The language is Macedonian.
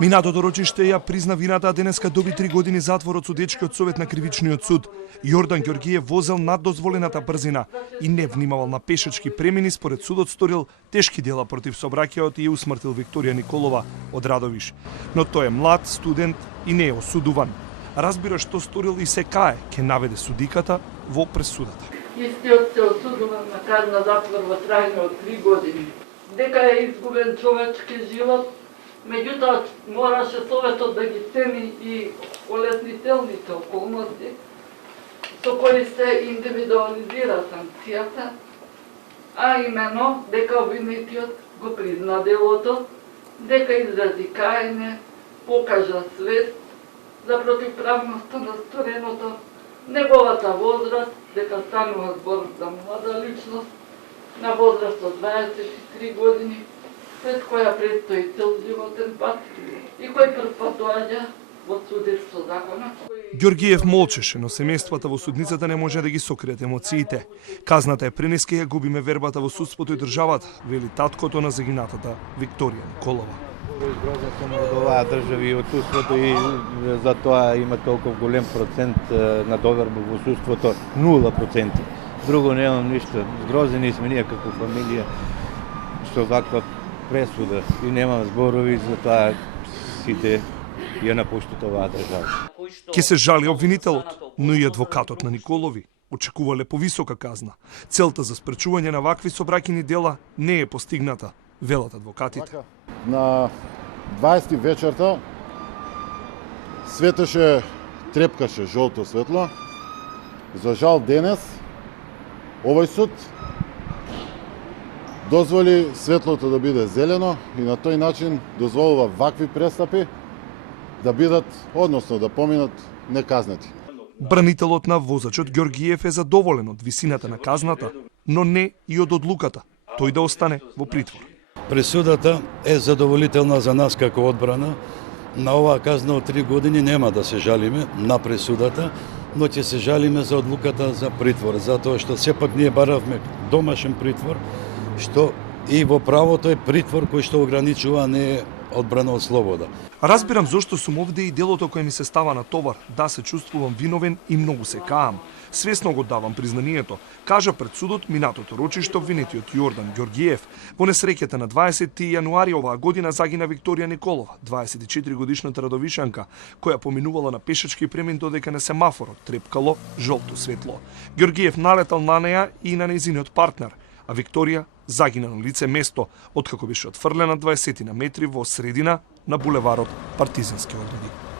Минатото рочиште ја призна вината, а денеска доби 3 години затвор од судечкиот совет на кривичниот суд. Јордан Ѓоргиев возел над дозволената брзина и не внимавал на пешачки премини, според судот сторил тешки дела против сообраќајот и усмртил Викторија Николова од Радовиш. Но тој е млад, студент и не е осудуван. Разбира што сторил и се кае, ке наведе судиката во пресудата. Истиот се осудуван на казна затвор во трајно од 3 години. Дека е изгубен човечки живот, меѓутоа мораше советот да ги цени и олеснителните околности со кои се индивидуализира санкцијата, а именно дека обвинетиот го призна делото, дека изрази каење, покажа свест за противправноста на стореното, неговата возраст, дека станува збор за млада личност, на возраст од 23 години, пред која предстои цел животен пат и кој првпат доаѓа во судир со закона. Ѓоргиев молчеше, но семејствата во судницата не може да ги сокријат емоциите. Казната е прениска, ја губиме вербата во судството и државата, вели таткото на загинатата Викторија Николова. Изгрозен сум од оваа држава и од судството и затоа има толков голем процент на доверба во судството, 0%. Друго немам ништо. Згрозени сме ние како фамилија што ваква пресуда и немам зборови, затоа сите ја напуштат оваа држава. Ке се жали обвинителот, но и адвокатот на Николови очекувале повисока казна. Целта за спречување на вакви собраќени дела не е постигната, велат адвокатите. На 20 вечерта светеше, трепкаше жолто светло. За жал денес овој суд дозволи светлото да биде зелено и на тој начин дозволува вакви престапи да бидат, односно да поминат неказнети. Бранителот на возачот Ѓоргиев е задоволен од висината на казната, но не и од одлуката тој да остане во притвор. Пресудата е задоволителна за нас како одбрана. На оваа казна од 3 години нема да се жалиме на пресудата, но ќе се жалиме за одлуката за притвор, затоа што сепак ние баравме домашен притвор, што и во правото е притвор кој што ограничува, не е одбрана од слобода. Разбирам зошто сум овде и делото кое ми се става на товар, да се чувствувам виновен и многу се каам. Свесно го давам признанието, кажа пред судот минатото рочиште обвинетиот Јордан Ѓоргиев. Во несреќата на 20 јануари оваа година загина Викторија Николова, 24 годишната радовишанка, која поминувала на пешачки премин додека на семафорот трепкало жолто светло. Ѓоргиев налетал на неа и на нејзиниот партнер, а Викторија загина на лице место, откако беше отфрлена 20 метри во средина на булеварот Партизански одреди.